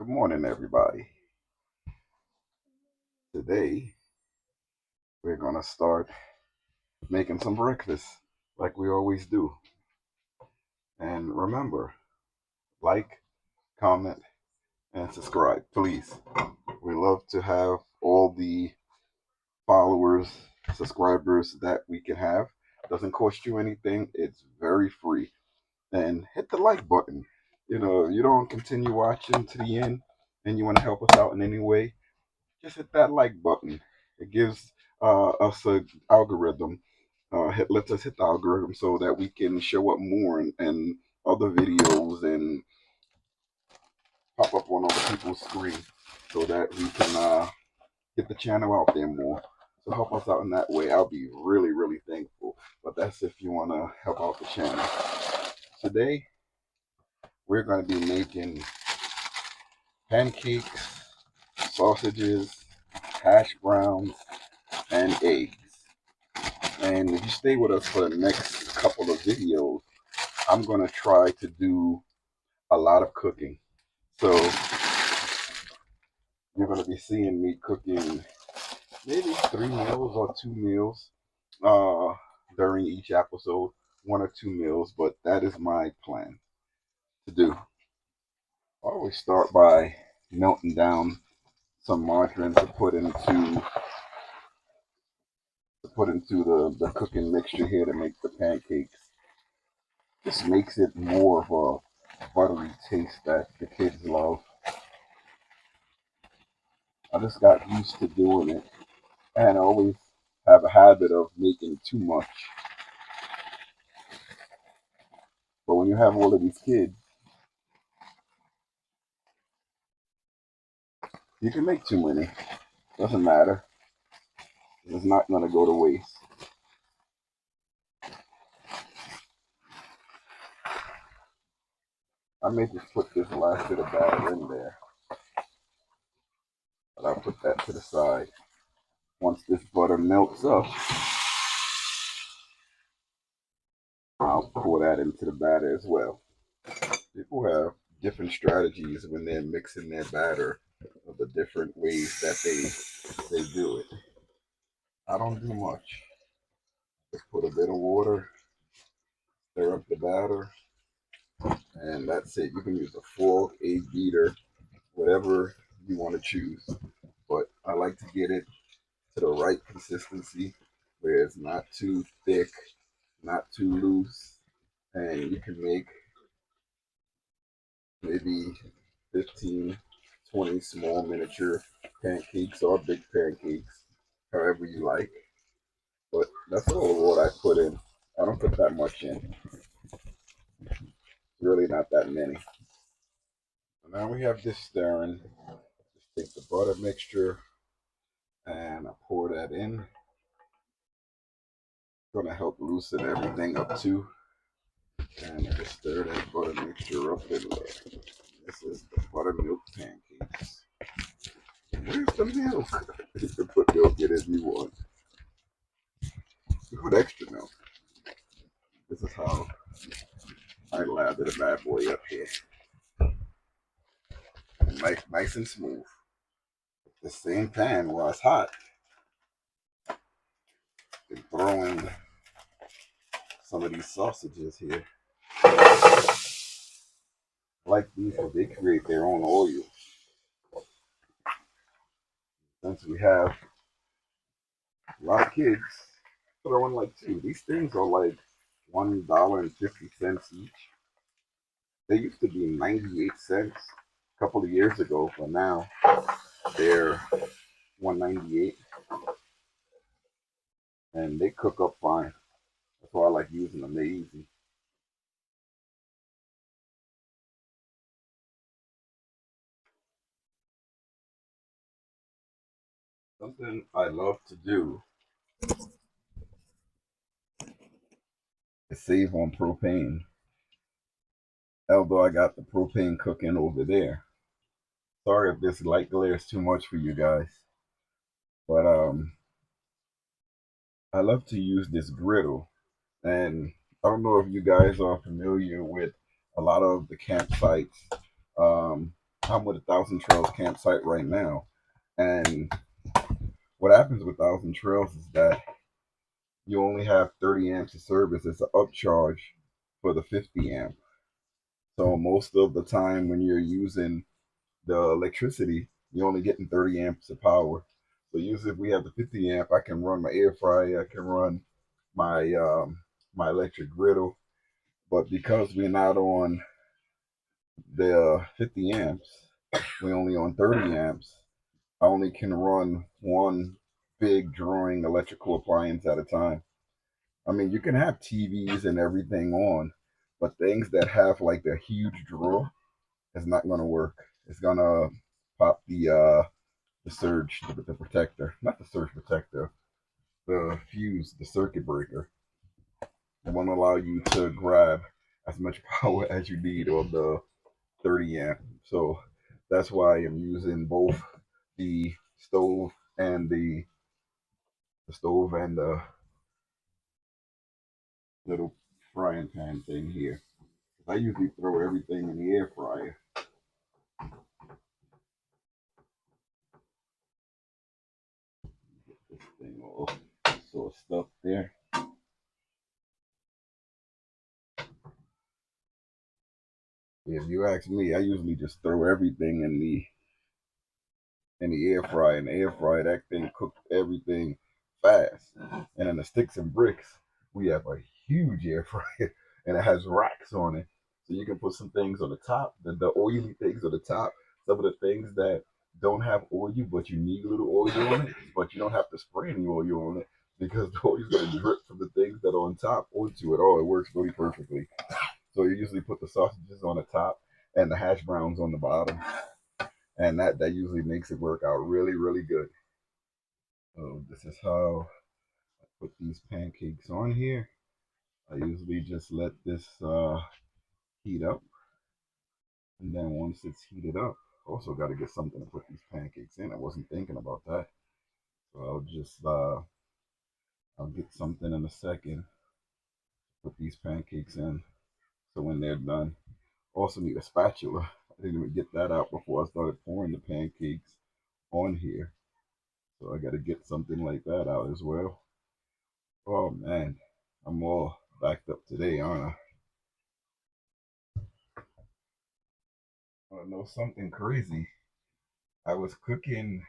Good morning, everybody. Today, we're going to start making some breakfast like we always do. And remember, like, comment, and subscribe, please. We love to have all the followers, subscribers that we can have. Doesn't cost you anything, it's very free. And hit the like button. You don't continue watching to the end and you want to help us out in any way, just hit that like button. It gives us a algorithm. Lets us hit the algorithm so that we can show up more and other videos and pop up on other people's screen so that we can get the channel out there more. So help us out in that way. I'll be really, really thankful. But that's if you want to help out the channel. Today, we're going to be making pancakes, sausages, hash browns, and eggs. And if you stay with us for the next couple of videos, I'm going to try to do a lot of cooking. So you're going to be seeing me cooking maybe 3 meals or 2 meals during each episode, 1 or 2 meals, but that is my plan to do. I always start by melting down some margarine to put into the cooking mixture here to make the pancakes. This makes it more of a buttery taste that the kids love. I just got used to doing it, and I always have a habit of making too much. But when you have all of these kids, you can make too many. Doesn't matter. It's not going to go to waste. I may just put this last bit of batter in there, but I'll put that to the side. Once this butter melts up, I'll pour that into the batter as well. People have different strategies when they're mixing their batter of the different ways that they do it. I don't do much. Just put a bit of water, stir up the batter, and that's it. You can use a fork, a beater, whatever you want to choose. But I like to get it to the right consistency where it's not too thick, not too loose, and you can make maybe 15, 20 small miniature pancakes or big pancakes, however you like. But that's all of what I put in. I don't put that much in. Really not that many. So now we have this stirring. Just take the butter mixture and I pour that in. Gonna help loosen everything up too. And I just stir that butter mixture up in there. This is the buttermilk pancakes. Where's the milk? You can put milk in if you want. You put extra milk. This is how I lather the bad boy up here. Nice and smooth. The same pan while it's hot. And throw in some of these sausages here. I like these because they create their own oil. Since we have a lot of kids, throw in like two. These things are like $1.50 each. They used to be 98 cents a couple of years ago, but now they're 198, and they cook up fine. That's why I like using them. They're easy. Something I love to do is save on propane. Although I got the propane cooking over there. Sorry if this light glare is too much for you guys, but I love to use this griddle, and I don't know if you guys are familiar with a lot of the campsites. Um, I'm with 1,000 Trails campsite right now, and what happens with 1,000 Trails is that you only have 30 amps of service. It's an upcharge for the 50 amp. So most of the time when you're using the electricity, you're only getting 30 amps of power. So usually if we have the 50 amp, I can run my air fryer, I can run my my electric griddle. But because we're not on the 50 amps, we're only on 30 amps, I only can run one big drawing electrical appliance at a time. I mean, you can have TVs and everything on, but things that have like the huge draw is not going to work. It's going to pop the surge, the protector, not the surge protector, the fuse, the circuit breaker. It won't allow you to grab as much power as you need on the 30 amp. So that's why I'm using both the stove and the little frying pan thing here. I usually throw everything in the air fryer. Get this thing all sort of stuff there. If you ask me, I usually just throw everything in the air fryer. And the air fryer, that thing cooks everything fast. And in the sticks and bricks, we have a huge air fryer, and it has racks on it, so you can put some things on the top, the oily things on the top. Some of the things that don't have oil, but you need a little oil on it, but you don't have to spray any oil on it because the oil is going to drip from the things that are on top onto it. Oh, it works really perfectly. So you usually put the sausages on the top and the hash browns on the bottom, and that usually makes it work out really, really good. So this is how I put these pancakes on here. I usually just let this heat up, and then once it's heated up, also got to get something to put these pancakes in. I wasn't thinking about that, so I'll get something in a second. Put these pancakes in, so when they're done, also need a spatula. I didn't even get that out before I started pouring the pancakes on here, so I got to get something like that out as well. Oh man, I'm all backed up today, aren't I? I know something crazy. I was cooking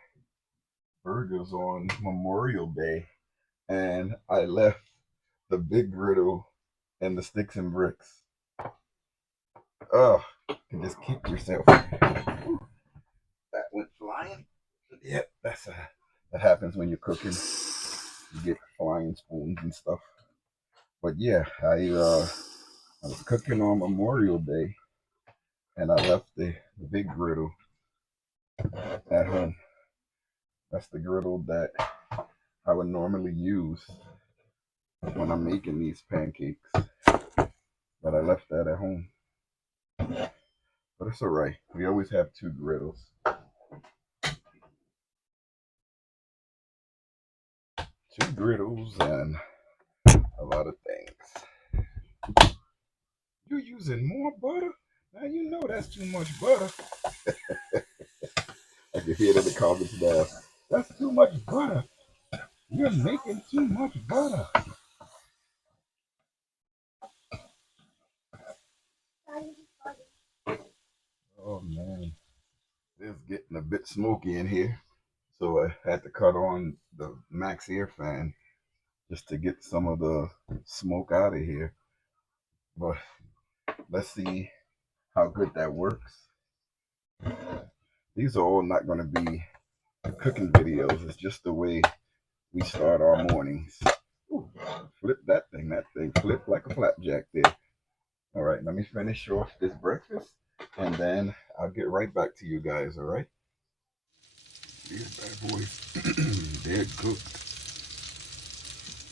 burgers on Memorial Day, and I left the big griddle and the sticks and bricks. Oh, you can just kick yourself. That went flying. Yep, that happens when you're cooking. You get flying spoons and stuff. But yeah, I was cooking on Memorial Day, and I left the big griddle at home. That's the griddle that I would normally use when I'm making these pancakes. But I left that at home. But it's all right. We always have two griddles. Two griddles and a lot of things. You're using more butter? Now you know that's too much butter. I can hear it in the comments now. That's too much butter. You're making too much butter. Oh man, it's getting a bit smoky in here. So I had to cut on the max air fan just to get some of the smoke out of here. But let's see how good that works. These are all not going to be cooking videos. It's just the way we start our mornings. Ooh, flip that thing. That thing flipped like a flapjack there. All right, let me finish off this breakfast, and then I'll get right back to you guys, all right? These bad boys, they're cooked.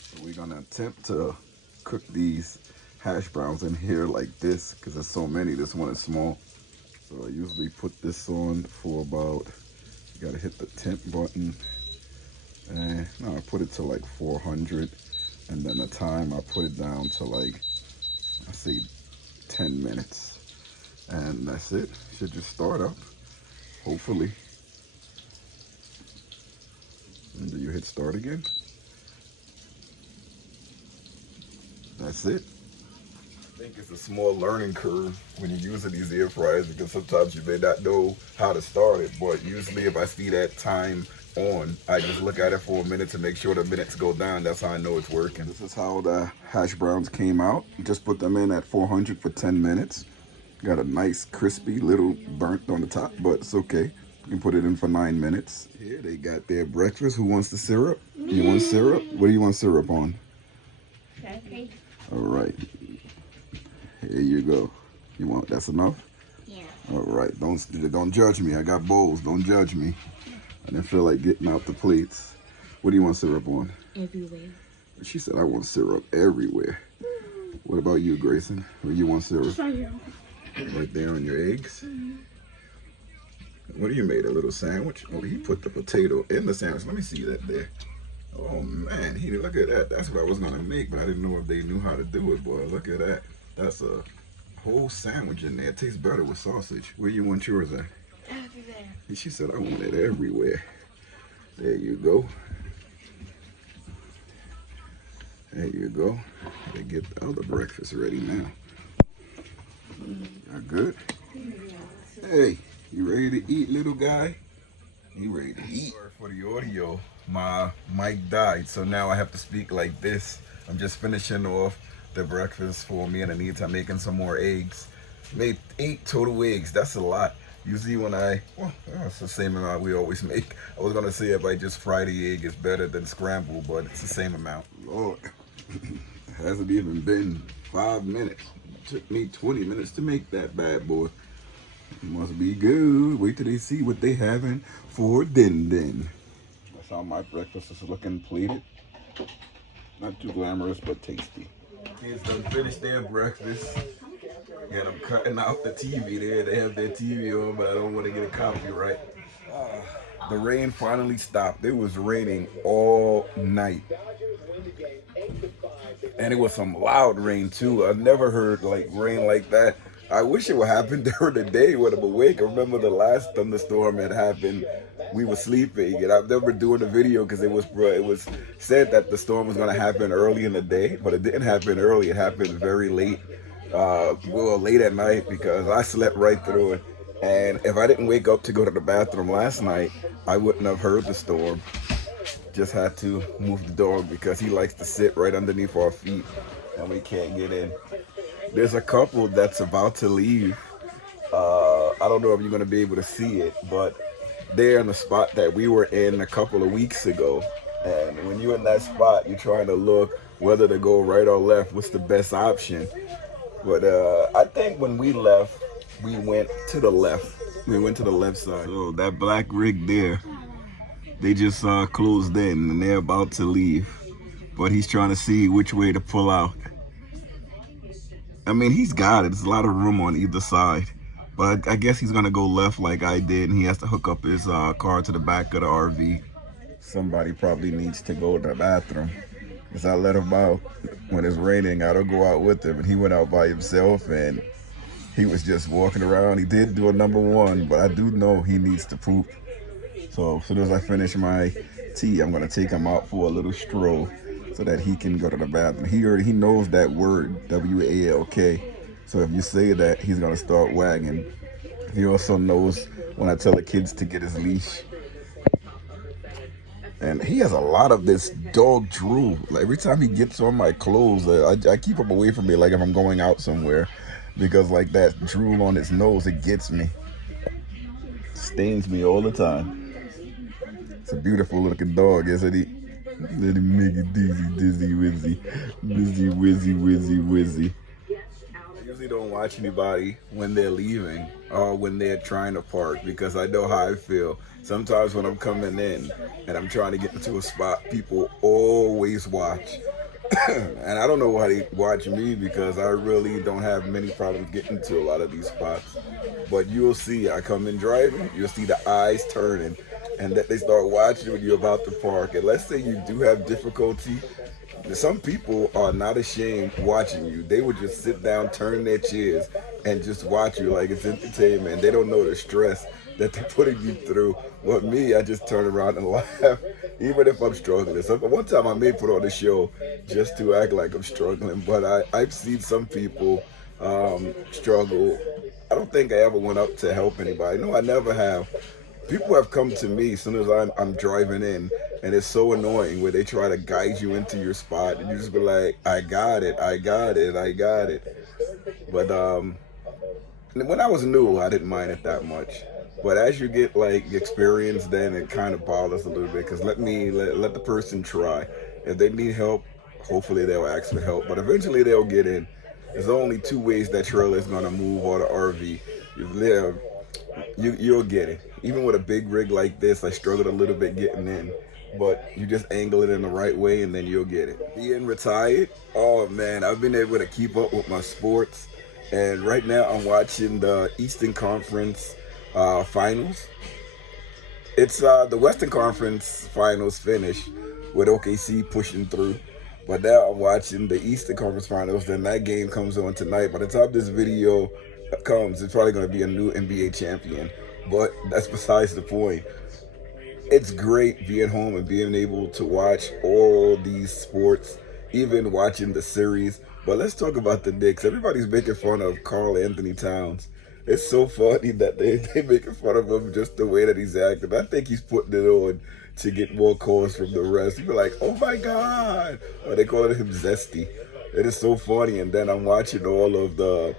So we're going to attempt to cook these hash browns in here like this because there's so many. This one is small. So I usually put this on for about, you got to hit the temp button. And no, I put it to like 400. And then the time I put it down to like, I say 10 minutes. And that's it. Should just start up. hopefully. And do you hit start again? That's it. I think it's a small learning curve when you're using these air fryers, because sometimes you may not know how to start it, but usually if I see that time on, I just look at it for a minute to make sure the minutes go down. That's how I know it's working. This is how the hash browns came out. Just put them in at 400 for 10 minutes. Got a nice crispy little burnt on the top, but it's okay. You can put it in for 9 minutes. Here they got their breakfast. Who wants the syrup? You want syrup? What do you want syrup on? Okay. All right. Here you go. You want, that's enough? Yeah. All right. Don't judge me. I got bowls. Don't judge me. I didn't feel like getting out the plates. What do you want syrup on? Everywhere. She said I want syrup everywhere. What about you, Grayson? Where you want syrup? Right here. Right there on your eggs? What do you made? A little sandwich? Oh, he put the potato in the sandwich. Let me see that there. Oh man, look at that. That's what I was gonna make, but I didn't know if they knew how to do it, boy. Look at that. That's a whole sandwich in there. It tastes better with sausage. Where you want yours at? Everywhere. She said I want it everywhere. There you go. There you go. They get the other breakfast ready now. Y'all good? Hey, you ready to eat, little guy? You ready to eat? For the audio, my mic died, so now I have to speak like this. I'm just finishing off the breakfast for me and Anita. I'm making some more eggs. Made 8 total eggs. That's a lot. Usually when it's the same amount we always make. I was gonna say if I just fry the egg, it's better than scramble, but it's the same amount. Lord, it hasn't even been 5 minutes. It took me 20 minutes to make that bad boy. It must be good. Wait till they see what they having for din. That's how my breakfast is looking plated. Not too glamorous, but tasty. Kids done finished their breakfast. And I'm cutting out the TV there. They have their TV on, but I don't want to get a copyright. The rain finally stopped. It was raining all night. And it was some loud rain too. I've never heard like rain like that. I wish it would happen during the day when I'm awake. I remember the last thunderstorm had happened. We were sleeping, and I've never doing a video because it was said that the storm was going to happen early in the day, but it didn't happen early. It happened very late. Late at night, because I slept right through it. And if I didn't wake up to go to the bathroom last night, I wouldn't have heard the storm. Just had to move the dog because he likes to sit right underneath our feet and we can't get in. There's a couple that's about to leave. I don't know if you're going to be able to see it, but they're in the spot that we were in a couple of weeks ago. And when you're in that spot, you're trying to look whether to go right or left, what's the best option. But I think when we left, we went to the left. We went to the left side. So that black rig there, they just closed in and they're about to leave. But he's trying to see which way to pull out. I mean, he's got it. There's a lot of room on either side. But I guess he's going to go left like I did, and he has to hook up his car to the back of the RV. Somebody probably needs to go to the bathroom. Because I let him out when it's raining. I don't go out with him. And he went out by himself, and he was just walking around. He did do a number 1, but I do know he needs to poop. So as soon as I finish my tea, I'm going to take him out for a little stroll so that he can go to the bathroom. He knows that word, W-A-L-K. So if you say that, he's going to start wagging. He also knows when I tell the kids to get his leash. And he has a lot of this dog drool. Like every time he gets on my clothes, I keep him away from me, like if I'm going out somewhere. Because like that drool on his nose, it gets me. Stains me all the time. It's a beautiful looking dog, isn't he? Let him make it dizzy, wizzy. I usually don't watch anybody when they're leaving or when they're trying to park because I know how I feel. Sometimes when I'm coming in and I'm trying to get into a spot, people always watch. And I don't know why they watch me because I really don't have many problems getting to a lot of these spots. But you'll see, I come in driving, you'll see the eyes turning and that they start watching when you're about to park. And let's say you do have difficulty. Some people are not ashamed watching you. They would just sit down, turn their chairs, and just watch you like it's entertainment. They don't know the stress that they're putting you through. But me, I just turn around and laugh, even if I'm struggling. So one time I may put on a show just to act like I'm struggling, but I've seen some people struggle. I don't think I ever went up to help anybody. No, I never have. People have come to me as soon as I'm driving in, and it's so annoying where they try to guide you into your spot, and you just be like, I got it, I got it, I got it. But when I was new, I didn't mind it that much. But as you get like experience, then it kind of bothers a little bit. Cause let the person try. If they need help, hopefully they'll ask for help. But eventually they'll get in. There's only two ways that trailer is gonna move or the RV. You live, you'll get it. Even with a big rig like this, I struggled a little bit getting in. But you just angle it in the right way and then you'll get it. Being retired, oh man, I've been able to keep up with my sports. And right now I'm watching the Eastern Conference finals. It's the Western Conference finals finish with OKC pushing through. But now I'm watching the Eastern Conference finals. Then that game comes on tonight. By the time this video comes, it's probably going to be a new NBA champion. But that's besides the point. It's great being home and being able to watch all these sports, even watching the series. But let's talk about the Knicks. Everybody's making fun of Karl Anthony Towns. It's so funny that they making fun of him just the way that he's acting. I think he's putting it on to get more calls from the rest. People are like, oh my God. Or they calling him Zesty. It is so funny. And then I'm watching all of the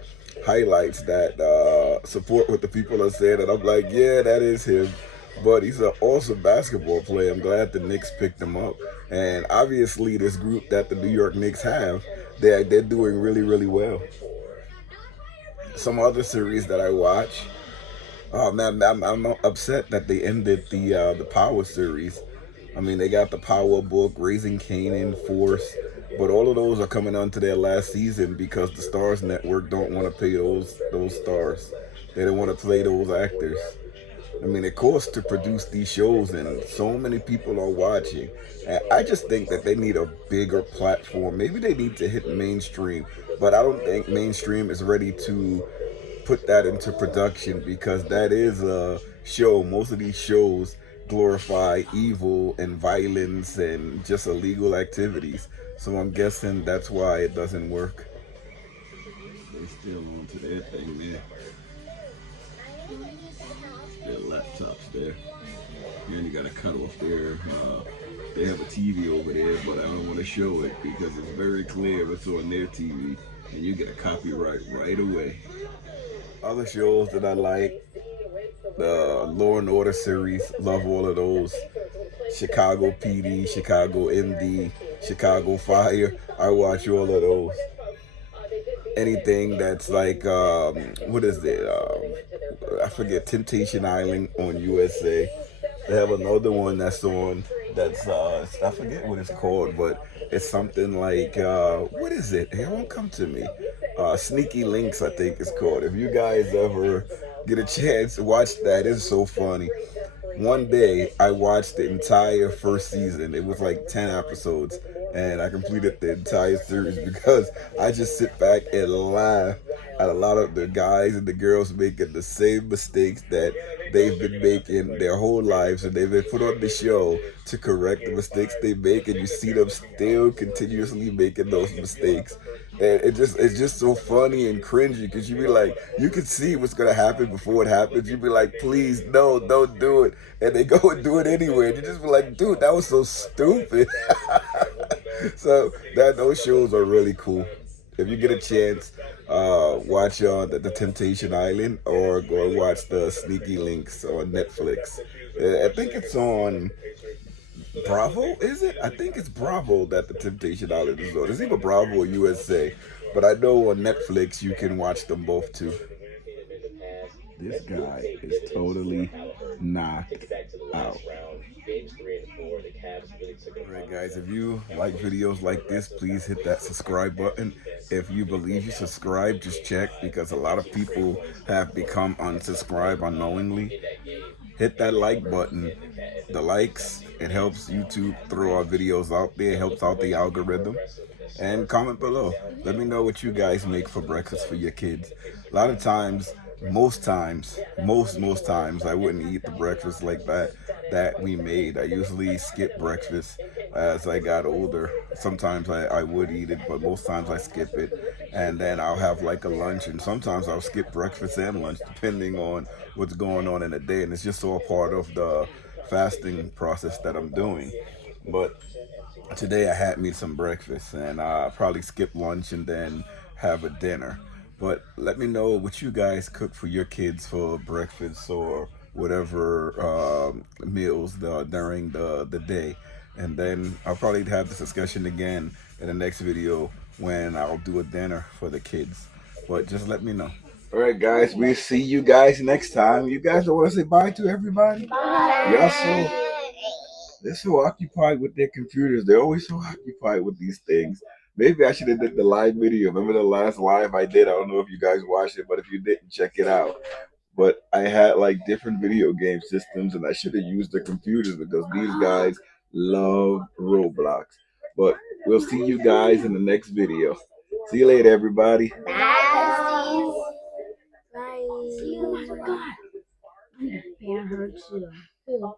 highlights that support what the people are saying. And I'm like, yeah, that is him. But he's an awesome basketball player. I'm glad the Knicks picked him up. And obviously this group that the New York Knicks have, they're doing really, really well. Some other series that I watch, oh man, I'm upset that they ended the Power series. I mean, they got the Power book, Raising Kanan, Force, but all of those are coming on to their last season because the Stars Network don't want to pay those stars. They don't want to play those actors. I mean, it costs to produce these shows, and so many people are watching. And I just think that they need a bigger platform. Maybe they need to hit mainstream, but I don't think mainstream is ready to put that into production because that is a show. Most of these shows glorify evil and violence and just illegal activities. So I'm guessing that's why it doesn't work. They still on to their thing, man. Their laptops there. And you gotta cut off their they have a TV over there, but I don't want to show it because it's very clear it's on their TV and you get a copyright right away. Other shows that I like, the Law and Order series, love all of those. Chicago PD, Chicago MD, Chicago Fire, I watch all of those. Anything that's like, what is it? I forget, Temptation Island on USA. They have another one that's on, that's, I forget what it's called, but it's something like, what is it? It won't come to me. Sneaky Links, I think it's called. If you guys ever get a chance to watch that, it's so funny. One day, I watched the entire first season. It was like 10 episodes, and I completed the entire series because I just sit back and laugh at a lot of the guys and the girls making the same mistakes that they've been making their whole lives, and they've been put on the show to correct the mistakes they make, and you see them still continuously making those mistakes. And it's just so funny and cringy because you be like, you can see what's gonna happen before it happens. You be like, please, no, don't do it, and they go and do it anyway. And you just be like, dude, that was so stupid. So those shows are really cool. If you get a chance, watch the Temptation Island or go watch the Sneaky Links on Netflix. I think it's on Bravo, is it? I think it's Bravo that the Temptation Island is on. It's either Bravo or USA. But I know on Netflix you can watch them both too. This guy is totally knocked out. Alright guys, if you like videos like this, please hit that subscribe button. If you believe you subscribe, just check because a lot of people have become unsubscribed unknowingly. Hit that like button. The likes, it helps YouTube throw our videos out there, it helps out the algorithm. And comment below. Let me know what you guys make for breakfast for your kids. A lot of times, most times, I wouldn't eat the breakfast like that we made. I usually skip breakfast as I got older. Sometimes I would eat it, but most times I skip it. And then I'll have like a lunch, and sometimes I'll skip breakfast and lunch depending on what's going on in the day. And it's just all part of the fasting process that I'm doing. But today I had me some breakfast and probably skip lunch and then have a dinner. But let me know what you guys cook for your kids for breakfast or whatever meals during the day. And then I'll probably have this discussion again in the next video when I'll do a dinner for the kids. But just let me know. All right, guys. We'll see you guys next time. You guys don't want to say bye to everybody? Bye. Y'all they're so occupied with their computers. They're always so occupied with these things. Maybe I should have did the live video. Remember the last live I did? I don't know if you guys watched it, but if you didn't, check it out. But I had like different video game systems, and I should have used the computers because these guys love Roblox. But we'll see you guys in the next video. See you later, everybody. Bye. Bye. See you. Oh my God. My hand hurts too.